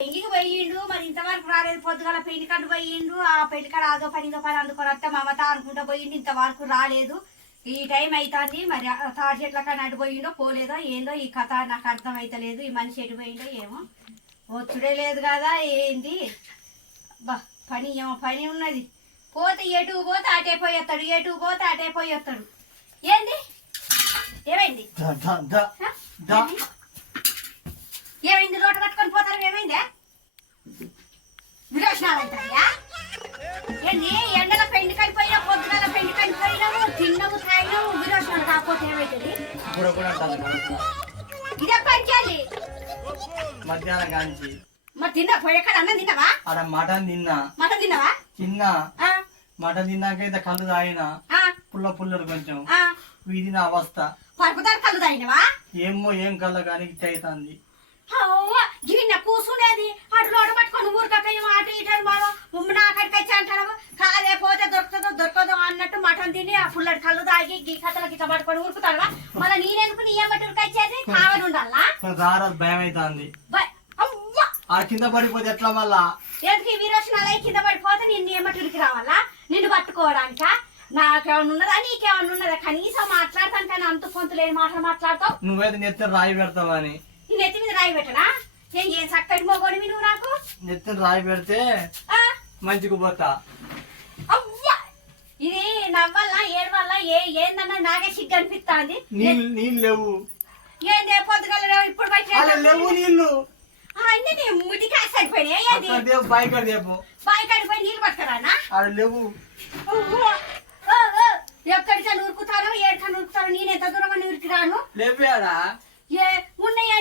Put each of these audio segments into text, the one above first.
పెళ్ళికి పోయిండు మరి ఇంతవరకు రాలేదు పొద్దుగల పెళ్ళి కట్టు పోయిండు ఆ పెళ్ళి అదో పని ఇదో పని అందుకొని వస్తే మమత అనుకుంటా పోయిండు ఇంతవరకు రాలేదు. ఈ టైం అవుతుంది మరి తాడి చెట్ల కాడ అటు పోయిండో పోలేదో ఏందో ఈ కథ నాకు అర్థం అవుతలేదు ఈ మనిషి ఎటు పోయిండో ఏమో. వచ్చుడే లేదు కదా ఏంది? బా పని ఏమో పని ఉన్నది. పోతే ఎటు పోతే అటే పోయేస్తాడు ఎటు పోతే అటే పోయేస్తాడు ఏంది? ఏమైంది? ఏమైంది? రోడ్డు కట్టుకొని పోతారు ఏమైందే? విరోచనాలు అవుతాయా ఏంది? ఎండల పెండి కడిపోయినా పొద్దుగల పెండి కడిపోయినావు తిన్నావు తాగినావు విరోచనాలు కాకపోతే కడుపు. ఇదే పంచాలి మధ్యాహ్నం కాంచి మరి తిన్నా పోయి ఎక్కడ? అన్నం తిన్నావా? ఆడ మటన్ తిన్నా. మటన్ తిన్నావా? తిన్నా. ఆ, మటన్ తిన్నాక అయితే కళ్ళు తాగిన. ఆ, పుల్ల పుల్లలు కొంచెం. ఆ. ఇది నా అవస్థ. పరుపుదారు కళ్ళు తాగినవా? ఏమో ఏం కళ్ళ కానీ అవుతుంది. అవ్వ, గిన్నె కూసునేది అటు లోటు పట్టుకొని అటు ఇటు మనం అంటారు కాదే పోతే దొరుకుతుందో దొరకదో అన్నట్టు మటన్ తిని ఆ పుల్లటి కళ్ళు తాగి గీ ఇట్లా పట్టుకొని ఊరుకుతాడువా మళ్ళీ నేనెందుకు నీ ఏమట్టి ఉరికొచ్చేది కావాలి ఉండాలా? భయం అవుతుంది! ఆ కింద పడిపోతే ఎట్లా మళ్ళా? ఎందుకు ఈ వీరోచనాలు? అయి కింద పడిపోతే నిన్ను ఏమట్టి ఉరికి రావాలా? నిన్ను పట్టుకోవడానిక? నాకేమన్నా ఉన్నదా? నీకేమన్నా ఉన్నదా? కనీసం మాట్లాడతాను కానీ అంత పొంతు లేని మాటలు మాట్లాడతావు. నువ్వైతే నెత్తిన రాయి పెడతావని నెత్తి మీద రాయి పెట్టనా? నేను ఏం చక్కటి మోగోడివి నువ్వు నాకు? నెత్తిన రాయి పెడితే ఆ? మంచిగా పోతా. అవ్వా! ఇది నవ్వల్ల ఏడు వల్ల ఏ ఏందన్నా నాకే సిగ్గు అనిపిస్తుంది. నీళ్ళు నీళ్ళు లేవు. ఏంది పొద్దుగల ఇప్పుడు బయట అలా లేవు నీళ్ళు. అన్ని నీ ముడి కాసి సరిపోయినాయి ఏంది? అక్కడ దేవు బాయ్ కాడ దేపు బావి కడిపోయి నీళ్ళు పట్టుకురానా? ఆడ లేవు. అవ్వా! ఉరుకుతాను ఏడుకని ఉరుకుతాను నేను ఎంత దూరం అని ఉరికి రాను. లేపాడా ఏ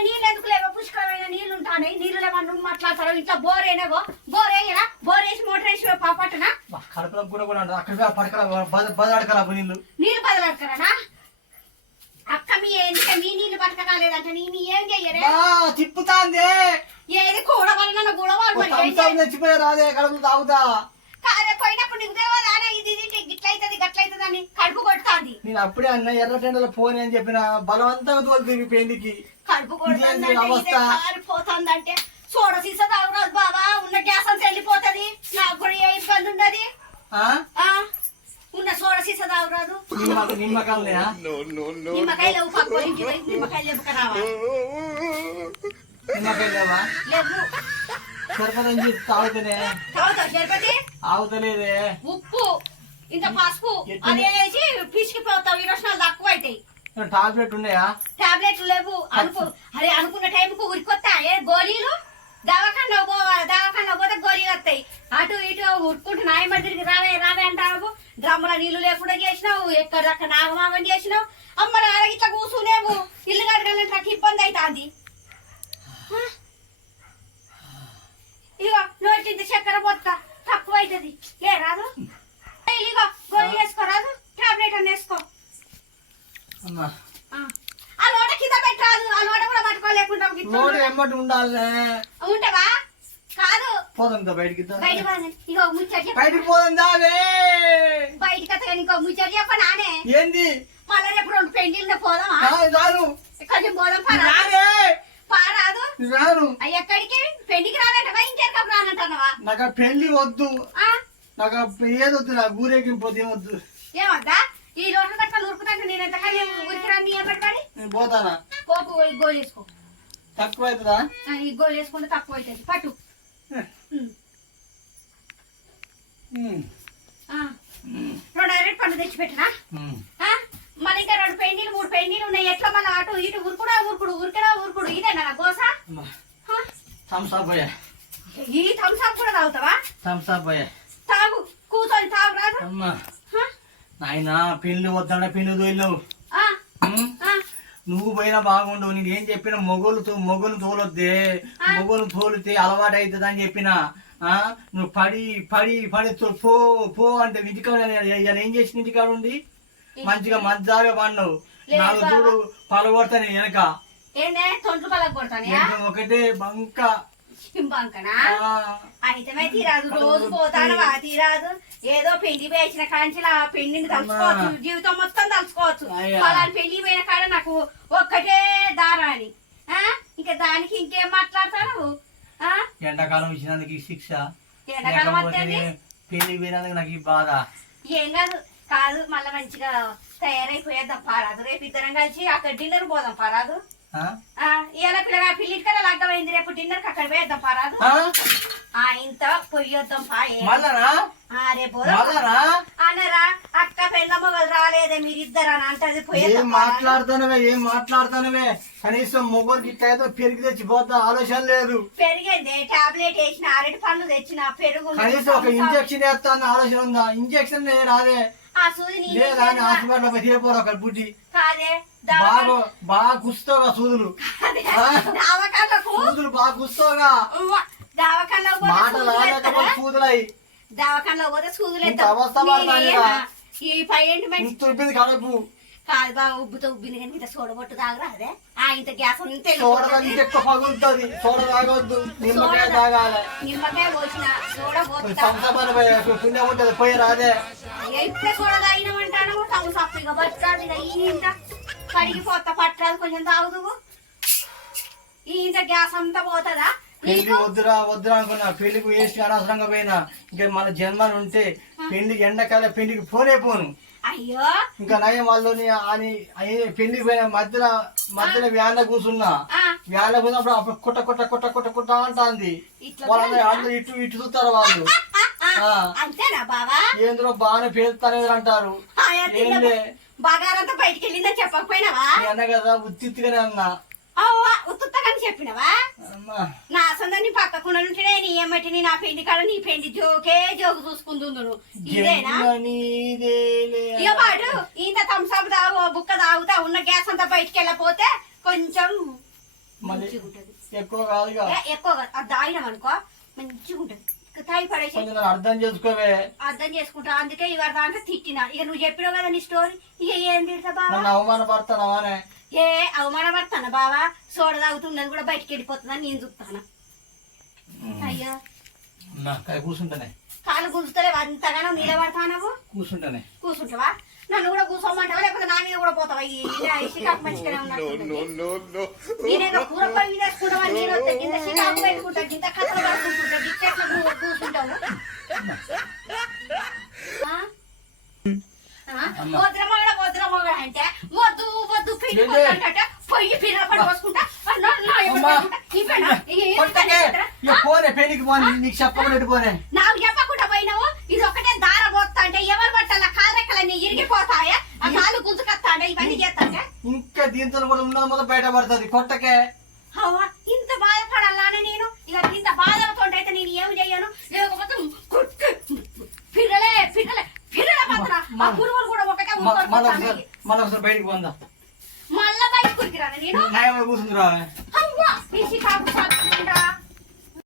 నీళ్ళు ఎందుకు లేవో? పుష్కరమైన నీళ్ళు ఉంటాయి నీళ్ళు లేవని నువ్వు మాట్లాడతారు ఇంట్లో బోర్ అయినాగో బోర్ వేయరా బోర్ వేసి మోటార్ వేసి పాపట్టునా కడపలో కూడా కూడా అక్కడ పడకరా బదడకరా నీళ్ళు. నీళ్ళు అక్క మీ ఎందుక మీ నీళ్ళు నీ నీ ఏం చెయ్యరే? తిప్పుతాందే. ఏది కూడా వలన కూడా వాళ్ళు రాదే కడుపులో తాగుతా. కాదే పోయినప్పుడు నీకు తెలియదా ఇది ఇది గిట్లయితది గట్లయితది అని కడుపు కొడుతుంది. నేను అప్పుడే అన్న ఎర్ర టెండలో ఫోన్ అని చెప్పిన. బలవంతంగా తోలుతుంది పెళ్ళికి కాలిపోతుందంటే సోడ సీస తాగురాదు బాబా ఉన్న గ్యాస్ అంతా వెళ్ళిపోతది. నాకు కూడా ఏ ఇబ్బంది? ఆ? ఉన్న సోడ సీస తాగురాదు. నిమ్మ నిమ్మకాయలున్నాయా నిమ్మకాయలు లేవు పక్క నిమ్మకాయలు లేవు? రావా ఆగుతలేదే ఉప్పు ఇంత పసుపు? అది వేసి పిసికిపోతావు ఈ రోజున తక్కువ అవుతాయి టాబ్లెట్ ఉన్నాయా? టాబ్లెట్లు లేవు. అనుకు అరే అనుకున్న టైంకు ఉరికొత్తా. ఏ గోళీలు? దవాఖాన పోవాలి దవాఖాన పోతే గోళీలు వస్తాయి. అటు ఇటు ఉరుక్కుంటూ నాయమ తిరిగి రావే రావే అంటావు. డ్రమ్ముల నీళ్ళు లేకుండా చేసినావు. ఎక్కడక్కడ నాగమాగం చేసినావు? అమ్మ నాన్న ఇట్లా కూర్చునేవు ఇల్లు కడగాలంటే నాకు ఇబ్బంది అవుతుంది ఇగో నోటింత చక్కెర పోతా. తక్కువ అవుతుంది ఏ రాదు? ఇగో గోళీ వేసుకోరా టాబ్లెట్ అని వేసుకో అమ్మా ఆ. లోట కింద పెట్టరాదు ఆ లోట కూడా పట్టుకోలేకుండా ఉండాలే ఉంటావా? కాదు. పోదాం బయటికి దా. బయట పోదాం. ఇగో ముచ్చట చెప్పు. బయటికి పోదాం దావే బయటికి అత్తగా ఇంకో ముచ్చట చెప్ప నానే. ఏంది? మళ్ళీ రేపు రెండు పెండిళ్ళు పోదామా? రాను. కొంచెం పోదాం పారాదు. రాను. ఎక్కడికి? పెండికి రానంటవా ఇంకెక్కడికి రానంటున్నావా? నాకు పెళ్ళి వద్దు. ఆ? నాకు ఏదొద్దు నాకు ఊరేగింపోతే ఏమొద్దు. ఏమద్దా ఈ రోజు కట్ట ఉరుకుతాంటే నేను ఎంతకని ఉరికి రాని ఏమట్టుబడి నేను పోతానా? ఈ గోలు వేసుకో. తక్కువ అవుతుందా ఈ గోలు వేసుకుంటే తక్కువ అవుతుంది పట్టు. రెండు అరటి పండు తెచ్చి. ఆ? మళ్ళీ ఇంకా రెండు పెండీలు మూడు పెండీలు ఉన్నాయి. ఎట్లా మళ్ళీ అటు ఇటు ఉరుకుడా ఉరుకుడు ఉరికడా ఉరుకుడు ఇదేనా గోస? అమ్మా. హ? థమ్స్ అప్ పోయా ఈ థమ్స్అప్ కూడా తాగుతావా? థమ్స్ అప్ పోయా తాగు. కూర్చొని తాగు రాదు. అమ్మా? నాయనా పెళ్ళి వద్దంటే తోలినావు ఉమ్. ఆ, నువ్వు పోయినా బాగుండు నేను ఏం చెప్పిన మొగోలు తో- మొగలు తోలొద్దే మొగలు తోలితే అలవాటు అవుతుంది అని చెప్పిన ఆ? నువ్వు పడి పడి పడి పో పో అంటే ఇంటికాడ ఏం చేసిన ఇంటికాడ ఉండి? మంచిగా మజ్జాగా నాకు బావ. చూడు పలగొడతా నేను వెనక. ఒకటే బంక. అయితే తీరాదు రోజు పోతానవా తీరాదు. ఏదో పెళ్ళి వేసిన కాంచిలా ఆ పెళ్ళిని తలుచుకోవచ్చు జీవితం మొత్తం తలుచుకోవచ్చు. అలాంటి పెళ్ళి నాకు ఒక్కటే దారాని ఆ? ఇంకా దానికి ఇంకేం మాట్లాడతావు? ఆ? ఎండాకాలం ఇచ్చినందుకు ఈ శిక్ష. పోయినందుకు నాకు ఈ బాధ. ఏం కాదు కాదు మళ్ళీ మంచిగా తయారైపోయేద్దాం. పారాదు రేపు ఇద్దరం కలిసి అక్కడ డిన్నర్ పోదాం పారాదు. ఇవాళ పిల్లగా పిల్లిటికల్లా లగ్గమైంది రేపు డిన్నర్ అక్కడ పోయేద్దాం పారాదు. ఇంత పొయ్యొద్దాం ఆ రేపు అనరా అక్క పెళ్ళ మొగలు రాలేదే మీరిద్దరు? అని అంటది ఏం. మాట్లాడుతానవే ఏం మాట్లాడుతానవే కనీసం మొగోరికి ఇట్లా ఏదో పెరిగి తెచ్చిపోతా ఆలోచన లేదు. పెరిగింది టాబ్లెట్ వేసిన అరటి పండ్లు తెచ్చిన పెరుగు కనీసం ఒక. ఇంజక్షన్ వేస్తాను ఆలోచన ఉందా? ఇంజక్షన్ రాదే. హాస్పిటల్ పోయి తీయపోరు ఒక బుడ్డి కాదే బాగా బాగా గుస్తోగా సూదులు. సూదులు బాగా గుస్తోగా దవాఖానలో పోతే సూదులు. ఈ ఉబ్బింది కడుపు కాదు బాగా ఉబ్బుతో ఉబ్బింది కానీ ఇంత సోడబొట్టు తాగరా అదే? ఆ ఇంత గ్యాస్ ఎక్కువ పగులుతుంది సోడ తాగొద్దు. నిమ్మకాయ తాగాలి. నిమ్మకాయ పోసిన సోడ పోతా సంసపని పుణ్యం ఉంటుంది పోయి రాదే. ఇప్పుడే సోడ తాగినామంటాను? తగు సప్పిగా పట్టాడు ఇక ఈ ఇంత కడిగిపోతా పట్టాదు కొంచెం తాగుదువు. ఈ ఇంత గ్యాస్ అంతా పోతుందా? పెళ్ళి వద్దురా వద్దురా అనుకున్నా. పెళ్ళికి వేసి అనవసరంగా పోయినా. ఇంకా మన జన్మలు ఉంటే పెళ్ళికి ఎండకాల పెళ్ళికి పోనే పోను. అయ్యో. ఇంకా నయం వాళ్ళని అని అయ్యే పెళ్ళికి పోయిన మధ్యలో మధ్యలో వ్యాన్లో కూర్చున్నా. వ్యాన్లో కూర్చున్నప్పుడు అప్పుడు కొట్ట కొట్ట కొట్ట కొట్ట కొట్ట అంటాంది. వాళ్ళందరూ అందరూ ఇటు ఇటు చూస్తారు వాళ్ళు. ఏంద్రో బాగానే పేరుతానే అంటారు. ఏంలే బగారంతా బయటికి వెళ్ళిందని చెప్పకపోయినావా? అన్న కదా ఉత్తిగానే అన్నా. ఉత్తుత్తగాని చెప్పినవా? అమ్మా. నా పక్కకుండా ఉంటేనే నీ ఏమటి నీ నా పెండి కాడ నీ పెండి జోకే జోకు చూసుకుంటుందును ఇదేనా. ఇక వాడు ఇంత థమ్స్అప్ తాగు బుక్క తాగుతా ఉన్న గ్యాస్ అంతా బయటికి వెళ్ళపోతే కొంచెం ఎక్కువ కాదుగా ఏ, ఎక్కువగా అది తాగినాం అనుకో మంచిగా ఉంటది అర్థం చేసుకోవే. అర్థం చేసుకుంటా అందుకే ఇవాళ దాంట్లో తిట్టినా ఇక నువ్వు చెప్పినావు కదా నీ స్టోరీ ఇక ఏం తిడతా బావా? నన్ను అవమానపడతానవానే ఏ అవమానపడతాను బావా? సోడ తాగుతున్నది కూడా బయటికి వెళ్ళిపోతుందని నేను చూస్తాను అయ్యో. నా కాయ కూర్చుంటానే కాలు గుంజుతలేవు అంతగానో నిలబడతానవు? కూర్చుంటానే కూర్చుంటావా నన్ను కూడా కూర్చోమంటావా లేకపోతే నా మీద కూడా పోతావా? ఈ షికాకు మంచిగానే నేనేదో కూర పొయ్యి మీద వేసుకుంటావా నేను వస్తే గింత షికాకు పెట్టుకుంటా గింత కథలు పడుకుంటుంటా గిట్టెట్లు నువ్వు కూర్చుంటావు అంటే వద్దు వద్దు పిండి ఏంటి? వద్దు అంటే పొయ్యి పిల్లల పడి పోసుకుంటా అన్న, నా ఎప్పుడు అమ్మా. పెట్టుకుంటా? ఇవేనా? ఇక ఏం కొట్టకే పని చేస్తారా? ఇక పెళ్ళికి పోనే నీకు చెప్పకుండా పోనే? నాకు చెప్పకుండా పోయినావు? ఇది ఒకటే దార పోతా అంటే ఎవరు పట్టాల? కారెక్కలన్నీ ఇరిగిపోతాయా? ఆ కాలు గుంజుకొస్తా అంటే ఇవన్నీ ఇంకా దీంతో కూడా ఉన్నది మొదలు బయటపడుతుంది కొట్టకే. అవ్వా ఇంత బాధపడాలని నేను? ఇక ఇంత బాధలతో అయితే నేను ఏమి చేయను లేకపోతే పిల్లలే పిల్లలే పిల్లల ఆ పురుగులు కూడా ఒకటే మ- మళ్ళీ. ఒకసారి బయటికి పోందా? మళ్ళా బయట కురికిరాను నేను? కూర్చుందిరా. అవ్వా పిసి కాకు సాకుండా